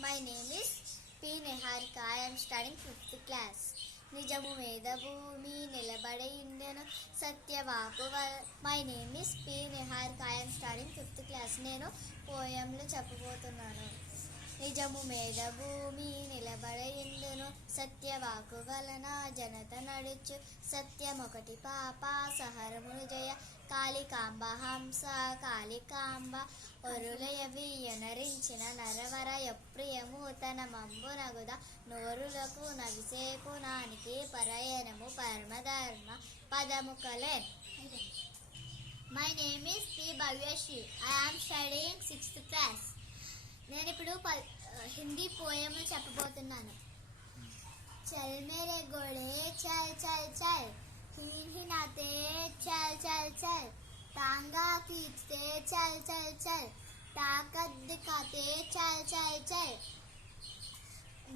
My name is P. Niharika. I am studying 5th class. నిజము మీద భూమి నిలబడి ఉండెను సత్యవాకు my name is P Niharika. I am studying 5th class. నేను పోయంలు చెప్పబోతున్నాను. నిజము మీద భూమి నిలబడి ఉండెను సత్యవాకు వలన జనత నడుచు సత్యమొకటి పాప సహరమును జయ కాళికాంబ హంస కాళికాంబ ఒరులయ వియనరించిన నరవర ఎప్రియము తన మంబు నగుద నోరులకు నవిసేపు నానికి పరయనము పరమధర్మ పదము కలే. My name is P Bhavyashri. I am studying 6th class. నేను ఇప్పుడు హిందీ పోయము చెప్పబోతున్నాను. చల్ మేరే గోడే చల్ చల్ చల్ हीन हिनाते चल चल चल टांगा खींचते चल चल चल ताकत दिखाते चल चल चल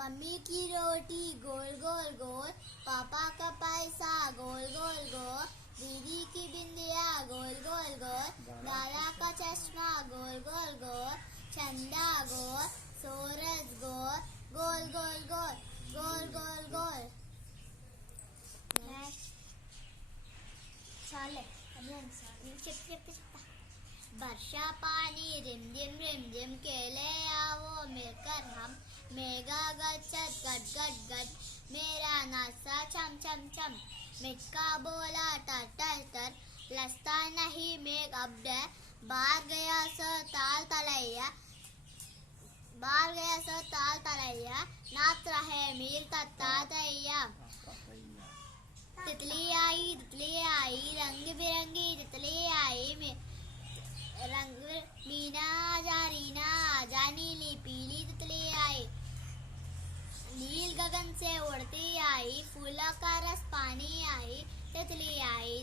मम्मी की रोटी गोल गोल गोल पापा का पैसा गोल गोल गोल दीदी की बिंदिया गोल गोल गोल दादा का चश्मा गोल गोल गोल चंदा गोल सूरज गोल गोल गोल गोल गोल गोल गोल. चाले वर्षा पानी रिमझिम रिमझिम केले आओ मिलकर हम मेघा गच्छत गट गट गट मेरा नासा चम चम चम मिटका बोला टर टर टर लस्ता नहीं मेघ अब बाहर गया सो ताल तलैया बाहर गया सो ताल तलैया नाच रहे मीर तत्ता तैया तितली आई रंग बिरंगी तितली आई रंग मीना आजा नीली पीली तितली आई नील गगन से उड़ती आई फूलों का रस पानी आई तितली आई